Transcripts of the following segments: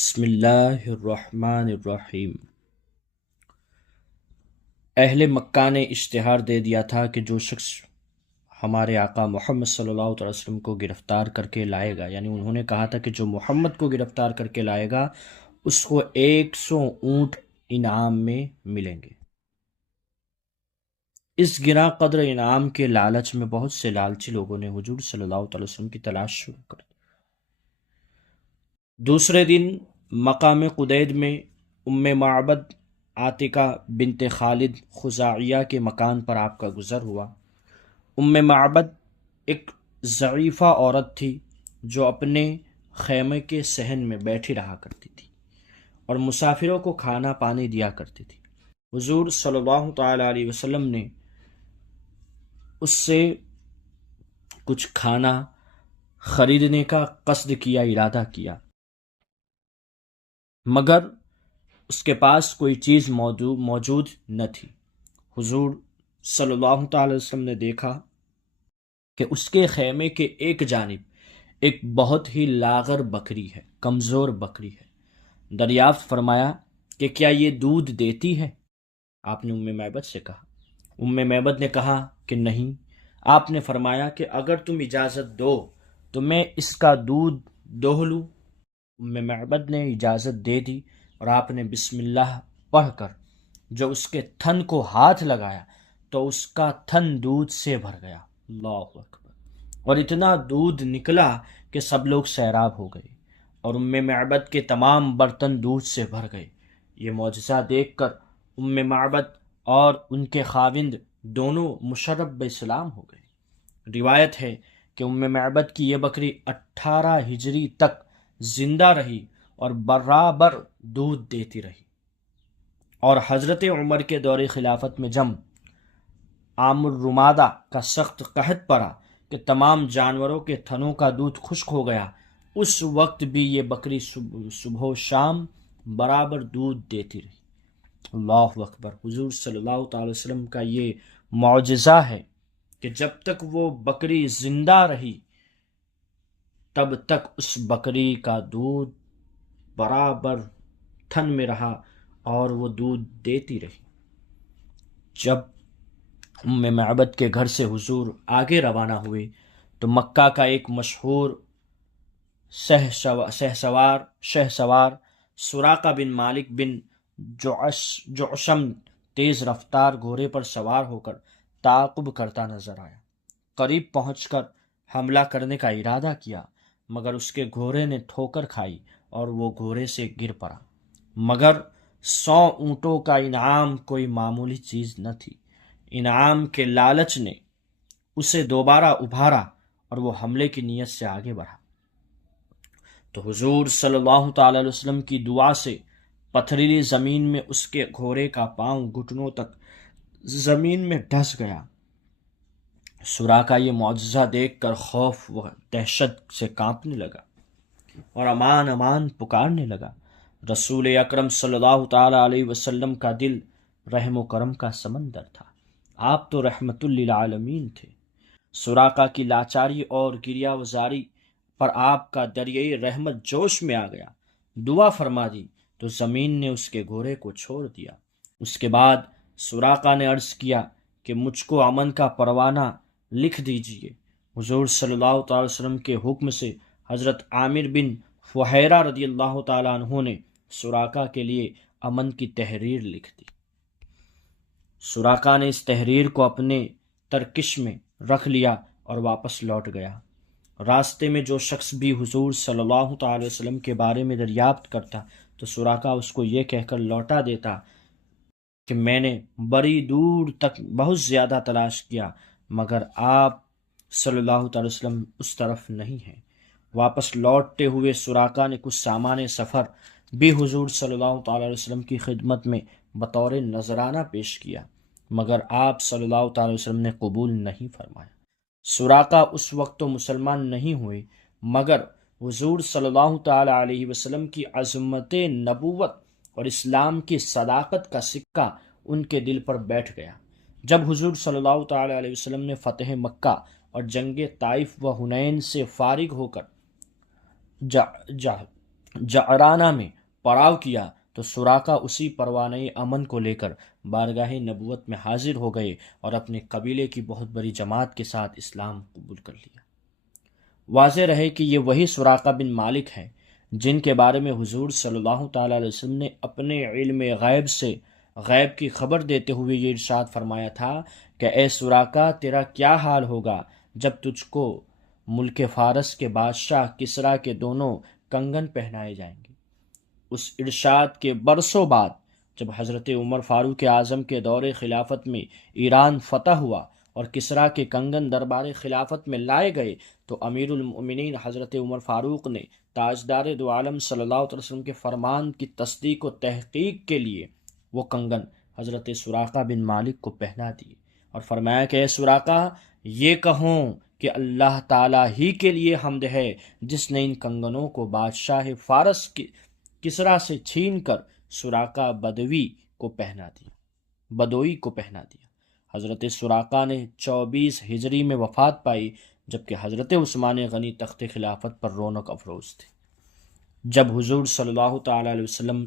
بسم اللہ الرحمن الرحیم۔ اہل مکہ نے اشتہار دے دیا تھا کہ جو شخص ہمارے آقا محمد صلی اللہ علیہ وسلم کو گرفتار کر کے لائے گا، یعنی انہوں نے کہا تھا کہ جو محمد کو گرفتار کر کے لائے گا اس کو 100 اونٹ انعام میں ملیں گے۔ اس گراں قدر انعام کے لالچ میں بہت سے لالچی لوگوں نے حضور صلی اللہ علیہ وسلم کی تلاش شروع کر دی۔ دوسرے دن مقام قدید میں ام معبد عاتقہ بنت خالد خزاعیہ کے مکان پر آپ کا گزر ہوا۔ ام معبد ایک ضعیفہ عورت تھی جو اپنے خیمے کے صحن میں بیٹھی رہا کرتی تھی اور مسافروں کو کھانا پانی دیا کرتی تھی۔ حضور صلی اللہ تعالی علیہ وسلم نے اس سے کچھ کھانا خریدنے کا قصد کیا، ارادہ کیا، مگر اس کے پاس کوئی چیز موجود نہ تھی۔ حضور صلی اللہ تعالی وسلم نے دیکھا کہ اس کے خیمے کے ایک جانب ایک بہت ہی لاغر بکری ہے، کمزور بکری ہے۔ دریافت فرمایا کہ کیا یہ دودھ دیتی ہے؟ آپ نے ام معبد سے کہا۔ ام معبد نے کہا کہ نہیں۔ آپ نے فرمایا کہ اگر تم اجازت دو تو میں اس کا دودھ دوہ لوں۔ ام معبد نے اجازت دے دی اور آپ نے بسم اللہ پڑھ کر جو اس کے تھن کو ہاتھ لگایا تو اس کا تھن دودھ سے بھر گیا۔ اللہ اکبر! اور اتنا دودھ نکلا کہ سب لوگ سیراب ہو گئے اور ام معبد کے تمام برتن دودھ سے بھر گئے۔ یہ معجزہ دیکھ کر ام معبد اور ان کے خاوند دونوں مشرف باسلام ہو گئے۔ روایت ہے کہ ام معبد کی یہ بکری 18 ہجری تک زندہ رہی اور برابر دودھ دیتی رہی، اور حضرت عمر کے دور خلافت میں جب عام الرمادہ کا سخت قحط پڑا کہ تمام جانوروں کے تھنوں کا دودھ خشک ہو گیا، اس وقت بھی یہ بکری صبح و شام برابر دودھ دیتی رہی۔ اللہ اکبر! حضور صلی اللہ تعالی وسلم کا یہ معجزہ ہے کہ جب تک وہ بکری زندہ رہی تب تک اس بکری کا دودھ برابر تھن میں رہا اور وہ دودھ دیتی رہی۔ جب ام معبد کے گھر سے حضور آگے روانہ ہوئے تو مکہ کا ایک مشہور شہ سوار سراقہ بن مالک بن جعشم تیز رفتار گھوڑے پر سوار ہو کر تعاقب کرتا نظر آیا۔ قریب پہنچ کر حملہ کرنے کا ارادہ کیا، مگر اس کے گھوڑے نے ٹھوکر کھائی اور وہ گھوڑے سے گر پڑا۔ مگر 100 اونٹوں کا انعام کوئی معمولی چیز نہ تھی۔ انعام کے لالچ نے اسے دوبارہ ابھارا اور وہ حملے کی نیت سے آگے بڑھا تو حضور صلی اللہ تعالی علیہ وسلم کی دعا سے پتھریلی زمین میں اس کے گھوڑے کا پاؤں گھٹنوں تک زمین میں ڈھس گیا۔ سراقہ یہ معجزہ دیکھ کر خوف و دہشت سے کانپنے لگا اور امان امان پکارنے لگا۔ رسول اکرم صلی اللہ تعالی علیہ وسلم کا دل رحم و کرم کا سمندر تھا، آپ تو رحمت للعالمین تھے۔ سراقہ کی لاچاری اور گریہ وزاری پر آپ کا دریائے رحمت جوش میں آ گیا، دعا فرما دی تو زمین نے اس کے گھوڑے کو چھوڑ دیا۔ اس کے بعد سراقہ نے عرض کیا کہ مجھ کو امن کا پروانہ لکھ دیجیے۔ حضور صلی اللہ تعالی وسلم کے حکم سے حضرت عامر بن فہیرہ رضی اللہ تعالی عنہ نے سراقہ کے لیے امن کی تحریر لکھ دی۔ سراقہ نے اس تحریر کو اپنے ترکش میں رکھ لیا اور واپس لوٹ گیا۔ راستے میں جو شخص بھی حضور صلی اللہ تعالی وسلم کے بارے میں دریافت کرتا تو سراقہ اس کو یہ کہہ کر لوٹا دیتا کہ میں نے بڑی دور تک بہت زیادہ تلاش کیا مگر آپ صلی اللہ تعالی وسلم اس طرف نہیں ہیں۔ واپس لوٹتے ہوئے سراقہ نے کچھ سامان سفر بھی حضور صلی اللہ تعالی علیہ وسلم کی خدمت میں بطور نذرانہ پیش کیا، مگر آپ صلی اللہ تعالی وسلم نے قبول نہیں فرمایا۔ سراقہ اس وقت تو مسلمان نہیں ہوئے، مگر حضور صلی اللہ تعالی علیہ وسلم کی عظمت نبوت اور اسلام کی صداقت کا سکہ ان کے دل پر بیٹھ گیا۔ جب حضور صلی اللہ تعالی علیہ وسلم نے فتح مکہ اور جنگ طائف و حنین سے فارغ ہو کر جعرانہ میں پڑاؤ کیا تو سراقہ اسی پروانۂ امن کو لے کر بارگاہ نبوت میں حاضر ہو گئے اور اپنے قبیلے کی بہت بڑی جماعت کے ساتھ اسلام قبول کر لیا۔ واضح رہے کہ یہ وہی سراقہ بن مالک ہیں جن کے بارے میں حضور صلی اللہ تعالی علیہ وسلم نے اپنے علم غیب سے غیب کی خبر دیتے ہوئے یہ ارشاد فرمایا تھا کہ اے سراقہ، تیرا کیا حال ہوگا جب تجھ کو ملک فارس کے بادشاہ کسریٰ کے دونوں کنگن پہنائے جائیں گے۔ اس ارشاد کے برسوں بعد جب حضرت عمر فاروق اعظم کے دور خلافت میں ایران فتح ہوا اور کسریٰ کے کنگن دربار خلافت میں لائے گئے تو امیر المؤمنین حضرت عمر فاروق نے تاجدار دو عالم صلی اللہ علیہ وسلم کے فرمان کی تصدیق و تحقیق کے لیے وہ کنگن حضرت سراقہ بن مالک کو پہنا دیے اور فرمایا کہ اے سراقہ، یہ کہوں کہ اللہ تعالیٰ ہی کے لیے حمد ہے جس نے ان کنگنوں کو بادشاہ فارس کی کسریٰ سے چھین کر سراقہ بدوی کو پہنا دیا۔ حضرت سراقہ نے 24 ہجری میں وفات پائی، جبکہ حضرت عثمان غنی تخت خلافت پر رونق افروز تھے۔ جب حضور صلی اللہ تعالی علیہ وسلم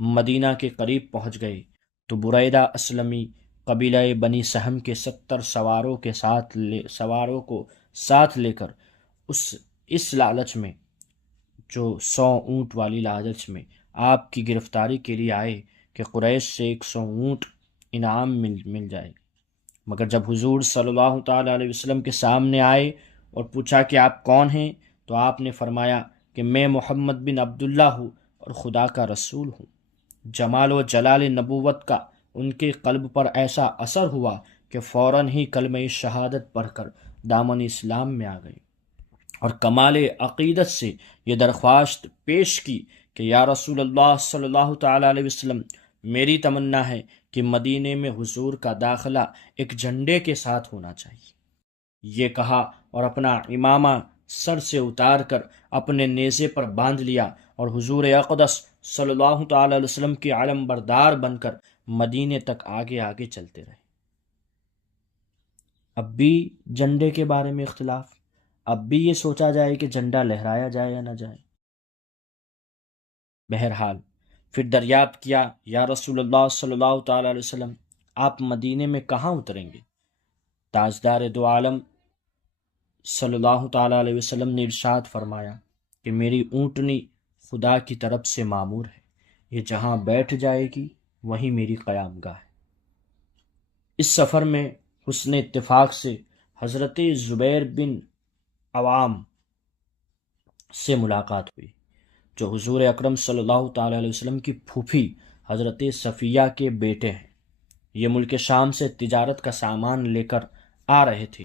مدینہ کے قریب پہنچ گئے تو بریدہ اسلمی قبیلہ بنی سہم کے 70 سواروں کو ساتھ لے کر اس لالچ میں، جو 100 اونٹ والی لالچ میں آپ کی گرفتاری کے لیے آئے کہ قریش سے 100 اونٹ انعام مل جائے، مگر جب حضور صلی اللہ تعالی علیہ وسلم کے سامنے آئے اور پوچھا کہ آپ کون ہیں تو آپ نے فرمایا کہ میں محمد بن عبداللہ ہوں اور خدا کا رسول ہوں۔ جمال و جلال نبوت کا ان کے قلب پر ایسا اثر ہوا کہ فوراً ہی کلمہ شہادت پڑھ کر دامن اسلام میں آ گئے اور کمال عقیدت سے یہ درخواست پیش کی کہ یا رسول اللہ صلی اللہ تعالی علیہ وسلم، میری تمنا ہے کہ مدینے میں حضور کا داخلہ ایک جھنڈے کے ساتھ ہونا چاہیے۔ یہ کہا اور اپنا امامہ سر سے اتار کر اپنے نیزے پر باندھ لیا اور حضور اقدس صلی اللہ تعالی علیہ وسلم کی علم بردار بن کر مدینے تک آگے چلتے رہے۔ اب بھی جھنڈے کے بارے میں اختلاف، اب بھی یہ سوچا جائے کہ جھنڈا لہرایا جائے یا نہ جائے۔ بہرحال پھر دریافت کیا، یا رسول اللہ صلی اللہ تعالی علیہ وسلم، آپ مدینے میں کہاں اتریں گے؟ تاجدار دو عالم صلی اللہ تعالی علیہ وسلم نے ارشاد فرمایا کہ میری اونٹنی خدا کی طرف سے مامور ہے، یہ جہاں بیٹھ جائے گی وہیں میری قیام گاہ ہے۔ اس سفر میں حسن اتفاق سے حضرت زبیر بن عوام سے ملاقات ہوئی، جو حضور اکرم صلی اللہ تعالی علیہ وسلم کی پھوپھی حضرت صفیہ کے بیٹے ہیں۔ یہ ملک شام سے تجارت کا سامان لے کر آ رہے تھے۔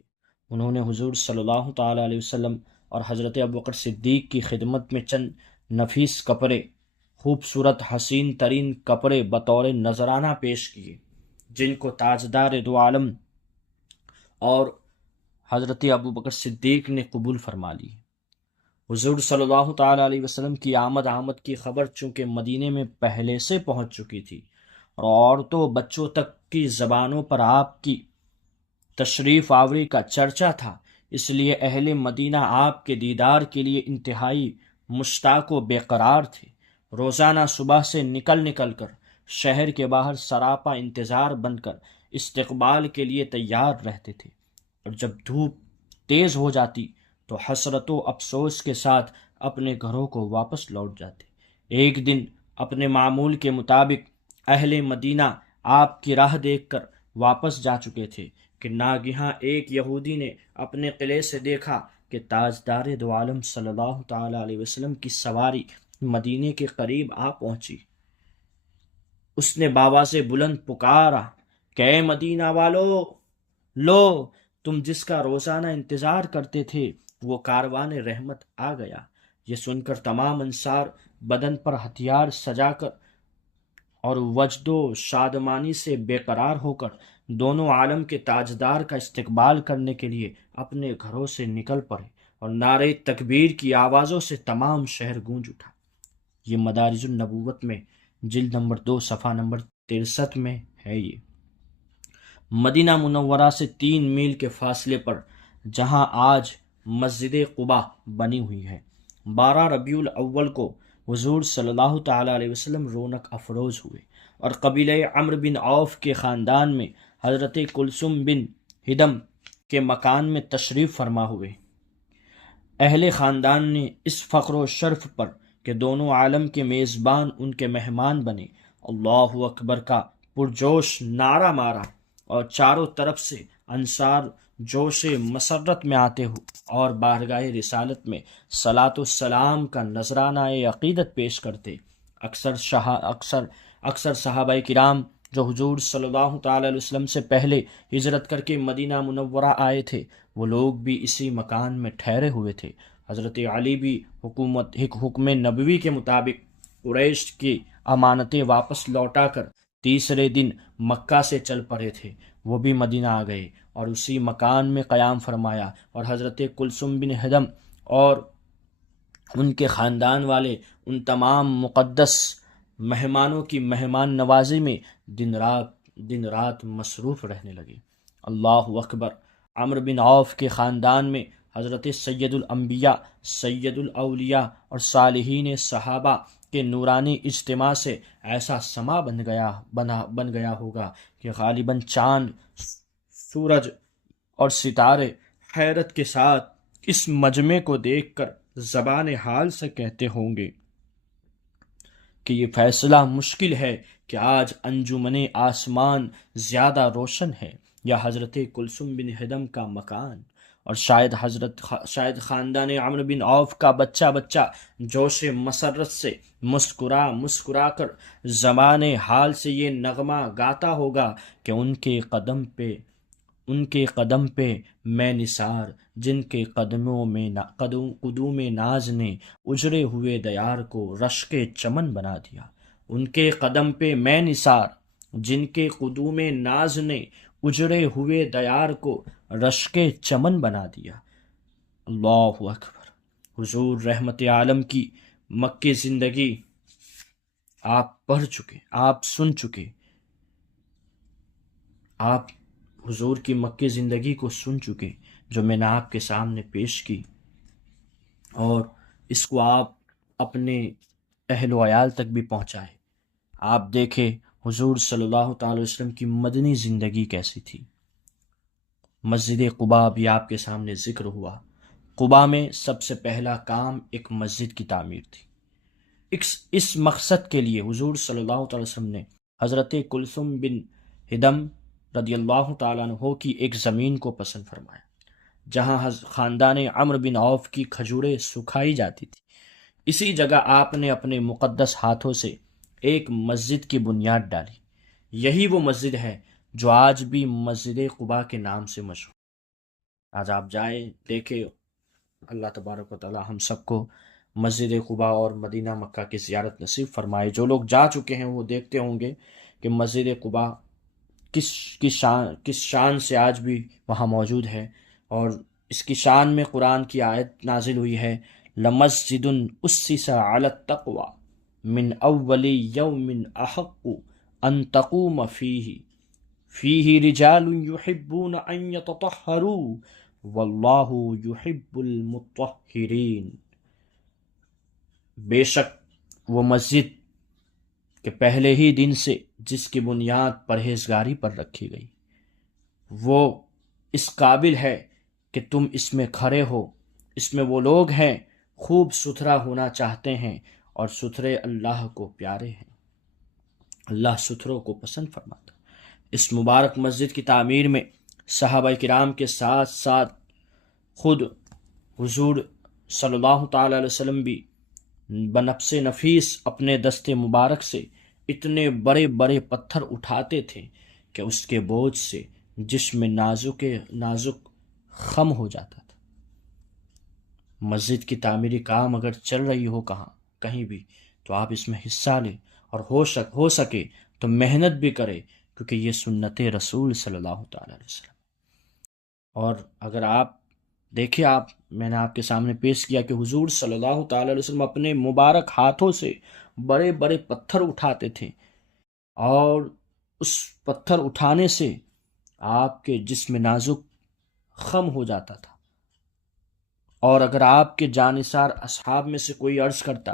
انہوں نے حضور صلی اللہ تعالی علیہ وسلم اور حضرت ابوبکر صدیق کی خدمت میں چند نفیس کپڑے، خوبصورت حسین ترین کپڑے بطور نذرانہ پیش کیے، جن کو تاجدار دو عالم اور حضرت ابوبکر صدیق نے قبول فرما لی۔ حضور صلی اللہ تعالی علیہ وسلم کی آمد کی خبر چونکہ مدینے میں پہلے سے پہنچ چکی تھی اور عورتوں بچوں تک کی زبانوں پر آپ کی تشریف آوری کا چرچا تھا، اس لیے اہل مدینہ آپ کے دیدار کے لیے انتہائی مشتاق و بے قرار تھے۔ روزانہ صبح سے نکل کر شہر کے باہر سراپا انتظار بن کر استقبال کے لیے تیار رہتے تھے، اور جب دھوپ تیز ہو جاتی تو حسرت و افسوس کے ساتھ اپنے گھروں کو واپس لوٹ جاتے۔ ایک دن اپنے معمول کے مطابق اہل مدینہ آپ کی راہ دیکھ کر واپس جا چکے تھے کہ ناگہاں ایک یہودی نے اپنے قلعے سے دیکھا کہ تاجدار دو عالم صلی اللہ تعالی علیہ وسلم کی سواری مدینے کے قریب آ پہنچی۔ اس نے باواز بلند پکارا کہ اے مدینہ والو، لو تم جس کا روزانہ انتظار کرتے تھے وہ کاروان رحمت آ گیا۔ یہ سن کر تمام انصار بدن پر ہتھیار سجا کر اور وجد و شادمانی سے بے قرار ہو کر دونوں عالم کے تاجدار کا استقبال کرنے کے لیے اپنے گھروں سے نکل پڑے، اور نعرے تکبیر کی آوازوں سے تمام شہر گونج اٹھا۔ یہ مدارج النبوت میں جلد نمبر 2 صفحہ نمبر 63 میں ہے۔ یہ مدینہ منورہ سے 3 میل کے فاصلے پر جہاں آج مسجد قباء بنی ہوئی ہے، 12 ربیع الاول کو حضور صلی اللہ تعالیٰ علیہ وسلم رونق افروز ہوئے اور قبیلہ عمرو بن عوف کے خاندان میں حضرت کلثوم بن ہدم کے مکان میں تشریف فرما ہوئے۔ اہل خاندان نے اس فخر و شرف پر کہ دونوں عالم کے میزبان ان کے مہمان بنے اللہ اکبر کا پرجوش نعرہ مارا، اور چاروں طرف سے انصار جوش مسرت میں آتے ہو اور بارگاہ رسالت میں صلاۃ السلام کا نذرانہ عقیدت پیش کرتے۔ اکثر صحابہ کرام جو حضور صلی اللہ تعالی علیہ وسلم سے پہلے ہجرت کر کے مدینہ منورہ آئے تھے، وہ لوگ بھی اسی مکان میں ٹھہرے ہوئے تھے۔ حضرت علی بھی حکم نبوی کے مطابق قریش کی امانتیں واپس لوٹا کر تیسرے دن مکہ سے چل پڑے تھے، وہ بھی مدینہ آ گئے اور اسی مکان میں قیام فرمایا، اور حضرت کلثوم بن ہدم اور ان کے خاندان والے ان تمام مقدس مہمانوں کی مہمان نوازی میں دن رات مصروف رہنے لگے۔ اللہ اکبر۔ عمرو بن عوف کے خاندان میں حضرت سید الانبیاء، سید الاولیاء اور صالحین صحابہ کے نورانی اجتماع سے ایسا سما بن گیا ہوگا کہ غالباً چاند، سورج اور ستارے حیرت کے ساتھ اس مجمع کو دیکھ کر زبان حال سے کہتے ہوں گے کہ یہ فیصلہ مشکل ہے کہ آج انجمن آسمان زیادہ روشن ہے یا حضرت کلثوم بن ہدم کا مکان، اور شاید خاندان عمرو بن عوف کا بچہ جوش مسرت سے مسکرا کر زبان حال سے یہ نغمہ گاتا ہوگا کہ ان کے قدم پہ میں نثار، جن کے قدوم ناز نے اجڑے ہوئے دیار کو رشک چمن بنا دیا۔ ان کے قدم پہ میں نثار، جن کے قدوم ناز نے اجڑے ہوئے دیار کو رشک چمن بنا دیا۔ اللہ اکبر۔ حضور رحمت عالم کی مکی زندگی آپ پڑھ چکے، آپ سن چکے، آپ حضور کی مکی زندگی کو سن چکے جو میں نے آپ کے سامنے پیش کی، اور اس کو آپ اپنے اہل و عیال تک بھی پہنچائے۔ آپ دیکھیں حضور صلی اللہ تعالی وسلم کی مدنی زندگی کیسی تھی۔ مسجد قباء بھی آپ کے سامنے ذکر ہوا۔ قباء میں سب سے پہلا کام ایک مسجد کی تعمیر تھی۔ اس مقصد کے لیے حضور صلی اللہ تعالی وسلم نے حضرت کلثوم بن ہدم رضی اللہ تعالیٰ عنہ کی ایک زمین کو پسند فرمایا جہاں خاندان عمرو بن عوف کی کھجوریں سکھائی جاتی تھی۔ اسی جگہ آپ نے اپنے مقدس ہاتھوں سے ایک مسجد کی بنیاد ڈالی۔ یہی وہ مسجد ہے جو آج بھی مسجد قباء کے نام سے مشہور۔ آج آپ جائیں، دیکھیں، اللہ تبارک و تعالی ہم سب کو مسجد قباء اور مدینہ مکہ کی زیارت نصیب فرمائے۔ جو لوگ جا چکے ہیں وہ دیکھتے ہوں گے کہ مسجد قباء کس شان سے آج بھی وہاں موجود ہے، اور اس کی شان میں قرآن کی آیت نازل ہوئی ہے، لَمَسْجِدٌ أُسِّسَ عَلَى التَّقْوَى مِنْ أَوَّلِ يَوْمٍ أَحَقُّ أَن تَقُومَ فِيهِ رِجَالٌ يُحِبُّونَ أَن يَتَطَهَّرُوا وَاللَّهُ يُحِبُّ الْمُطَّهِّرِينَ۔ بے شک وہ مسجد کہ پہلے ہی دن سے جس کی بنیاد پرہیزگاری پر رکھی گئی، وہ اس قابل ہے کہ تم اس میں کھڑے ہو۔ اس میں وہ لوگ ہیں خوب ستھرا ہونا چاہتے ہیں، اور ستھرے اللہ کو پیارے ہیں۔ اللہ ستھروں کو پسند فرماتا۔ اس مبارک مسجد کی تعمیر میں صحابہ کرام کے ساتھ ساتھ خود حضور صلی اللہ تعالی علیہ وسلم بھی بنفس نفیس اپنے دست مبارک سے اتنے بڑے بڑے پتھر اٹھاتے تھے کہ اس کے بوجھ سے جسم نازک خم ہو جاتا تھا۔ مسجد کی تعمیری کام اگر چل رہی ہو کہیں بھی تو آپ اس میں حصہ لیں، اور ہو سکے تو محنت بھی کرے، کیونکہ یہ سنت رسول صلی اللہ تعالی علیہ وسلم۔ اور اگر آپ دیکھیں، میں نے آپ کے سامنے پیش کیا کہ حضور صلی اللہ تعالی علیہ وسلم اپنے مبارک ہاتھوں سے بڑے بڑے پتھر اٹھاتے تھے، اور اس پتھر اٹھانے سے آپ کے جسم نازک خم ہو جاتا تھا۔ اور اگر آپ کے جانثار اصحاب میں سے کوئی عرض کرتا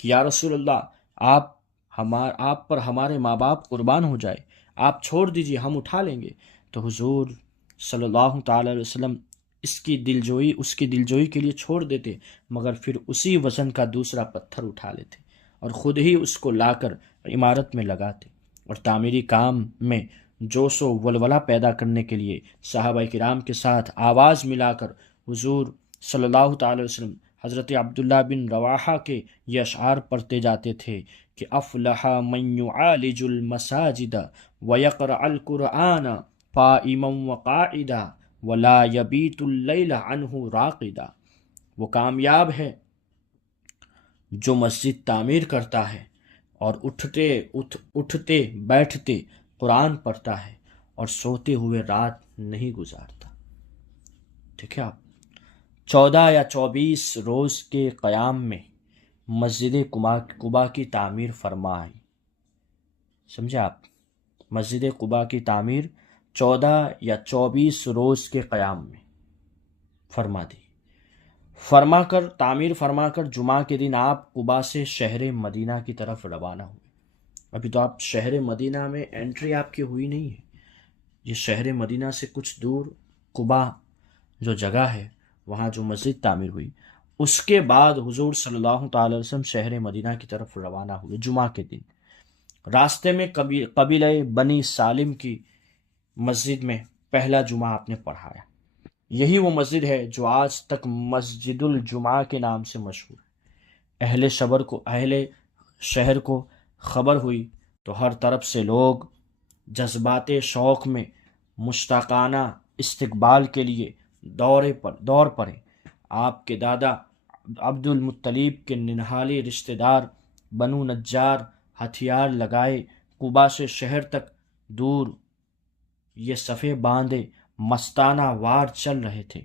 کہ یا رسول اللہ، آپ پر ہمارے ماں باپ قربان ہو جائے، آپ چھوڑ دیجیے، ہم اٹھا لیں گے۔ تو حضور صلی اللہ تعالی علیہ وسلم اس کی دلجوئی کے لیے چھوڑ دیتے، مگر پھر اسی وزن کا دوسرا پتھر اٹھا لیتے اور خود ہی اس کو لا کر عمارت میں لگاتے، اور تعمیری کام میں جوش و ولولہ پیدا کرنے کے لیے صحابہ کرام کے ساتھ آواز ملا کر حضور صلی اللہ تعالی علیہ وسلم حضرت عبداللہ بن رواحہ کے یہ اشعار پڑھتے جاتے تھے کہ افلح من یعالج المساجد ویقرأ القرآن قائما وقاعدا ولا یبیت اللیل عنہ راقدا۔ وہ کامیاب ہے جو مسجد تعمیر کرتا ہے اور اٹھتے بیٹھتے قرآن پڑھتا ہے اور سوتے ہوئے رات نہیں گزارتا۔ ٹھیک ہے آپ 14 یا 24 روز کے قیام میں مسجد قباء کی تعمیر فرمائی۔ سمجھے آپ؟ مسجد قباء کی تعمیر 14 یا 24 روز کے قیام میں فرما دی، تعمیر فرما کر جمعہ کے دن آپ قباء سے شہر مدینہ کی طرف روانہ ہوئے۔ ابھی تو آپ شہر مدینہ میں انٹری آپ کی ہوئی نہیں ہے، یہ شہر مدینہ سے کچھ دور قباء جو جگہ ہے وہاں جو مسجد تعمیر ہوئی، اس کے بعد حضور صلی اللہ تعالی علیہ وسلم شہر مدینہ کی طرف روانہ ہوئے جمعہ کے دن۔ راستے میں قبیلہ بنی سالم کی مسجد میں پہلا جمعہ آپ نے پڑھایا۔ یہی وہ مسجد ہے جو آج تک مسجد الجمعہ کے نام سے مشہور ہے۔ اہل شہر کو خبر ہوئی تو ہر طرف سے لوگ جذبات شوق میں مشتاقانہ استقبال کے لیے دور پڑے۔ آپ کے دادا عبد المطلب کے ننہالی رشتہ دار بنو نجار ہتھیار لگائے قباء سے شہر تک دور یہ صفے باندھے مستانہ وار چل رہے تھے۔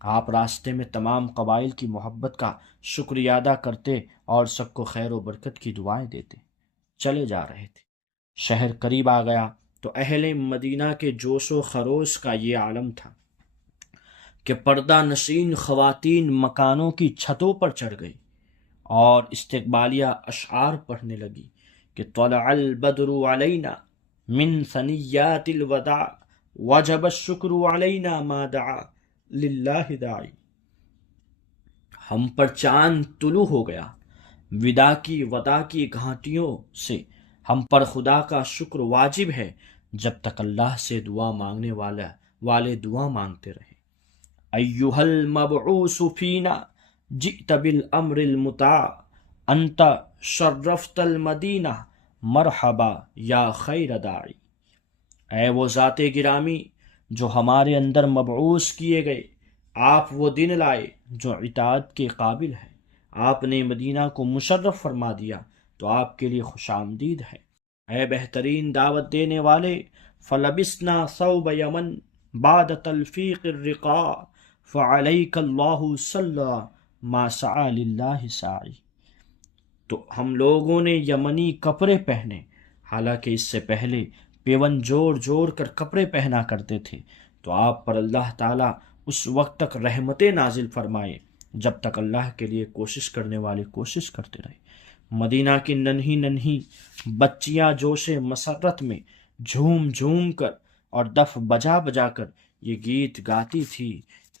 آپ راستے میں تمام قبائل کی محبت کا شکریہ ادا کرتے اور سب کو خیر و برکت کی دعائیں دیتے چلے جا رہے تھے۔ شہر قریب آ گیا تو اہل مدینہ کے جوش و خروش کا یہ عالم تھا کہ پردہ نشین خواتین مکانوں کی چھتوں پر چڑھ گئی اور استقبالیہ اشعار پڑھنے لگی کہ طلع البدر علینا من ثنیات الوداع وجب الشکر علینا ما دعا للہ داعی۔ ہم پر چاند طلوع ہو گیا وداع کی گھاٹیوں سے، ہم پر خدا کا شکر واجب ہے جب تک اللہ سے دعا مانگنے والے دعا مانگتے رہے۔ ایھا المبعوث فینا جئت بالامر المطاع انت شرفت المدینہ مرحبا یا خیر داعی۔ اے وہ ذات گرامی جو ہمارے اندر مبعوث کیے گئے، آپ وہ دن لائے جو اطاعت کے قابل ہے، آپ نے مدینہ کو مشرف فرما دیا تو آپ کے لیے خوش آمدید ہے۔ اے بہترین دعوت دینے والے، فلبسنا ثوب یمن بعد تلفیق الرقاع فعلیک اللہ صلی ما سعی للہ ساعی۔ تو ہم لوگوں نے یمنی کپڑے پہنے، حالانکہ اس سے پہلے پیون جوڑ کر کپڑے پہنا کرتے تھے، تو آپ پر اللہ تعالیٰ اس وقت تک رحمتیں نازل فرمائے جب تک اللہ کے لیے کوشش کرنے والے کوشش کرتے رہے۔ مدینہ کی ننھی بچیاں جوش مسرت میں جھوم کر اور دف بجا کر یہ گیت گاتی تھی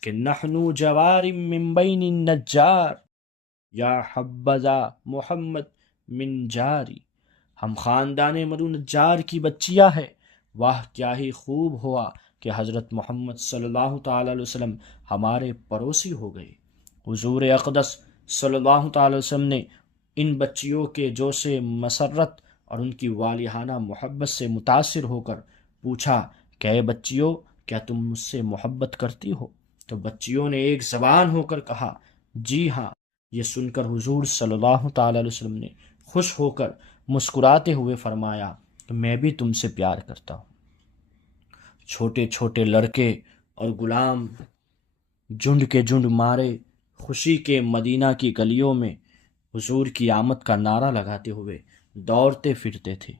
کہ نحنو جوار من بین النجار یا حبذا محمد من جاری۔ ہم خاندان بنو نجار کی بچیاں ہے، واہ کیا ہی خوب ہوا کہ حضرت محمد صلی اللہ تعالی علیہ وسلم ہمارے پڑوسی ہو گئے۔ حضور اقدس صلی اللہ تعالی وسلم نے ان بچیوں کے جوش مسرت اور ان کی والہانہ محبت سے متاثر ہو کر پوچھا کہ اے بچیوں، کیا تم مجھ سے محبت کرتی ہو؟ تو بچیوں نے ایک زبان ہو کر کہا جی ہاں۔ یہ سن کر حضور صلی اللہ تعالی علیہ وسلم نے خوش ہو کر مسکراتے ہوئے فرمایا کہ میں بھی تم سے پیار کرتا ہوں۔ چھوٹے چھوٹے لڑکے اور غلام جھنڈ کے جھنڈ مارے خوشی کے مدینہ کی گلیوں میں حضور کی آمد کا نعرہ لگاتے ہوئے دوڑتے پھرتے تھے۔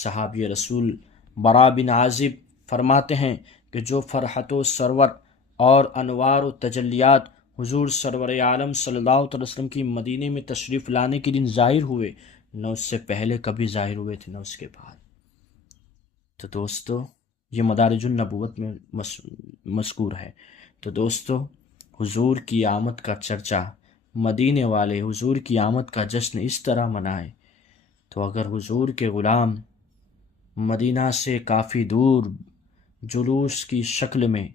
صحابی رسول برا بن عازب فرماتے ہیں کہ جو فرحت و سرور اور انوار و تجلیات حضور سرور عالم صلی اللہ علیہ وسلم کی مدینے میں تشریف لانے کے دن ظاہر ہوئے، نہ اس سے پہلے کبھی ظاہر ہوئے تھے نہ اس کے بعد۔ تو دوستو یہ مدارج النبوت میں مذکور ہے۔ تو دوستو حضور کی آمد کا چرچا، مدینے والے حضور کی آمد کا جشن اس طرح منائے، تو اگر حضور کے غلام مدینہ سے کافی دور جلوس کی شکل میں،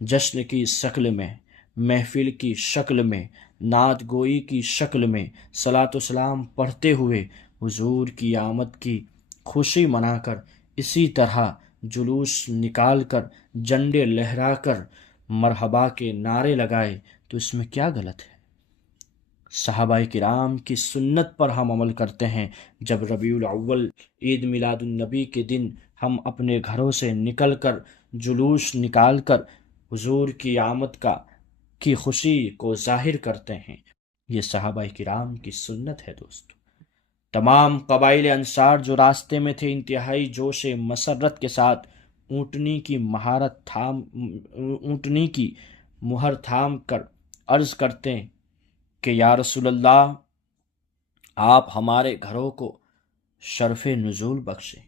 جشن کی شکل میں، محفل کی شکل میں، نعت گوئی کی شکل میں صلاۃ و سلام پڑھتے ہوئے حضور کی آمد کی خوشی منا کر، اسی طرح جلوس نکال کر، جھنڈے لہرا کر مرحبا کے نعرے لگائے، تو اس میں کیا غلط ہے؟ صحابہ کرام کی سنت پر ہم عمل کرتے ہیں۔ جب ربیع الاول عید میلاد النبی کے دن ہم اپنے گھروں سے نکل کر جلوس نکال کر حضور کی آمد کی خوشی کو ظاہر کرتے ہیں، یہ صحابہ کرام کی سنت ہے دوستو۔ تمام قبائل انصار جو راستے میں تھے انتہائی جوش مسرت کے ساتھ اونٹنی کی مہر تھام کر عرض کرتے ہیں کہ یا رسول اللہ، آپ ہمارے گھروں کو شرف نزول بخشیں،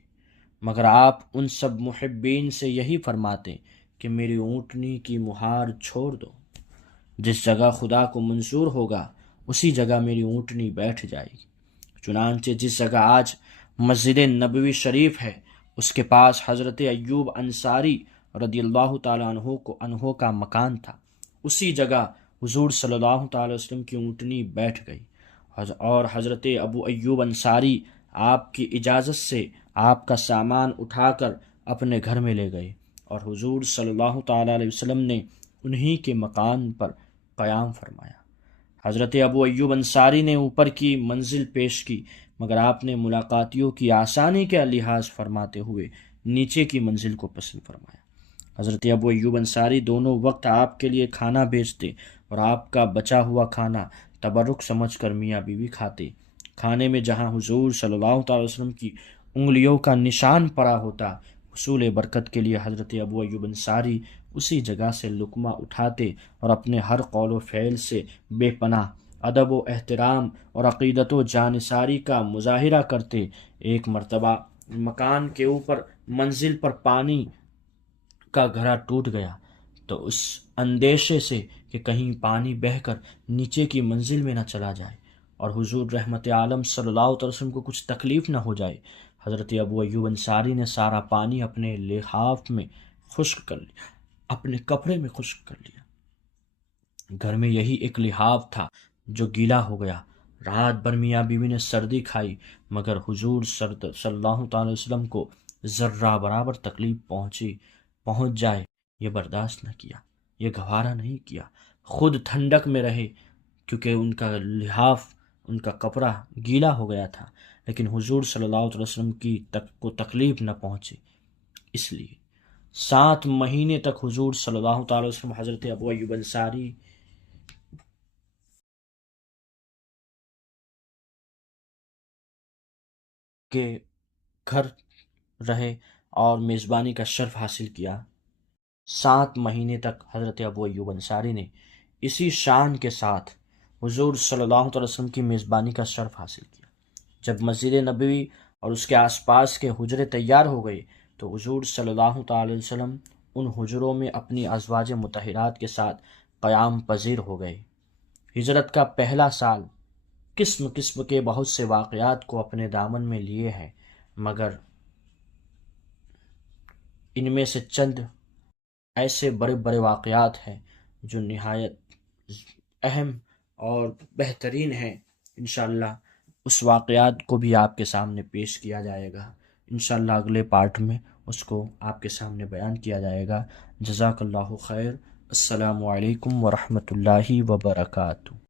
مگر آپ ان سب محبین سے یہی فرماتے کہ میری اونٹنی کی مہار چھوڑ دو، جس جگہ خدا کو منظور ہوگا اسی جگہ میری اونٹنی بیٹھ جائے گی۔ چنانچہ جس جگہ آج مسجد نبوی شریف ہے، اس کے پاس حضرت ایوب انصاری رضی اللہ تعالیٰ عنہ کا مکان تھا، اسی جگہ حضور صلی اللہ تعالی وسلم کی اونٹنی بیٹھ گئی، اور حضرت ابو ایوب انصاری آپ کی اجازت سے آپ کا سامان اٹھا کر اپنے گھر میں لے گئے، اور حضور صلی اللہ تعالی علیہ وسلم نے انہی کے مکان پر قیام فرمایا۔ حضرت ابو ایوب انصاری نے اوپر کی منزل پیش کی، مگر آپ نے ملاقاتیوں کی آسانی کا لحاظ فرماتے ہوئے نیچے کی منزل کو پسند فرمایا۔ حضرت ابو ایوب انصاری دونوں وقت آپ کے لیے کھانا بھیجتے، اور آپ کا بچا ہوا کھانا تبرک سمجھ کر میاں بیوی کھاتے۔ کھانے میں جہاں حضور صلی اللہ تعالی وسلم کی انگلیوں کا نشان پڑا ہوتا، حصول برکت کے لیے حضرت ابو ایوب انصاری اسی جگہ سے لقمہ اٹھاتے اور اپنے ہر قول و فعل سے بے پناہ ادب و احترام اور عقیدت و جانثاری کا مظاہرہ کرتے۔ ایک مرتبہ مکان کے اوپر منزل پر پانی کا گھڑا ٹوٹ گیا، تو اس اندیشے سے کہ کہیں پانی بہہ کر نیچے کی منزل میں نہ چلا جائے اور حضور رحمت عالم صلی اللہ علیہ وسلم کو کچھ تکلیف نہ ہو جائے، حضرت ابو ایوب انصاری نے سارا پانی اپنے لحاف میں خشک کر لیا، اپنے کپڑے میں خشک کر لیا۔ گھر میں یہی ایک لحاف تھا جو گیلا ہو گیا۔ رات بھر میاں بیوی نے سردی کھائی، مگر حضور صلی اللہ تعالی وسلم کو ذرہ برابر تکلیف پہنچ جائے یہ برداشت نہ کیا، یہ گوارا نہیں کیا، خود ٹھنڈک میں رہے، کیونکہ ان کا لحاف، ان کا کپڑا گیلا ہو گیا تھا، لیکن حضور صلی اللہ علیہ وسلم کو تکلیف نہ پہنچے، اس لیے 7 مہینے تک حضور صلی اللہ تعالی وسلم حضرت ابو ایوب انصاری کے گھر رہے اور میزبانی کا شرف حاصل کیا۔ 7 مہینے تک حضرت ابو ایوب انصاری نے اسی شان کے ساتھ حضور صلی اللہ علیہ وسلم کی میزبانی کا شرف حاصل کیا۔ جب مسجد نبوی اور اس کے آس پاس کے حجرے تیار ہو گئے تو حضور صلی اللہ تعالی وسلم ان حجروں میں اپنی ازواج مطہرات کے ساتھ قیام پذیر ہو گئے۔ ہجرت کا پہلا سال قسم قسم کے بہت سے واقعات کو اپنے دامن میں لیے ہے، مگر ان میں سے چند ایسے بڑے بڑے واقعات ہیں جو نہایت اہم اور بہترین ہیں۔ انشاءاللہ اس واقعات کو بھی آپ کے سامنے پیش کیا جائے گا، انشاءاللہ اگلے پارٹ میں اس کو آپ کے سامنے بیان کیا جائے گا۔ جزاک اللہ خیر۔ السلام علیکم ورحمۃ اللہ وبرکاتہ۔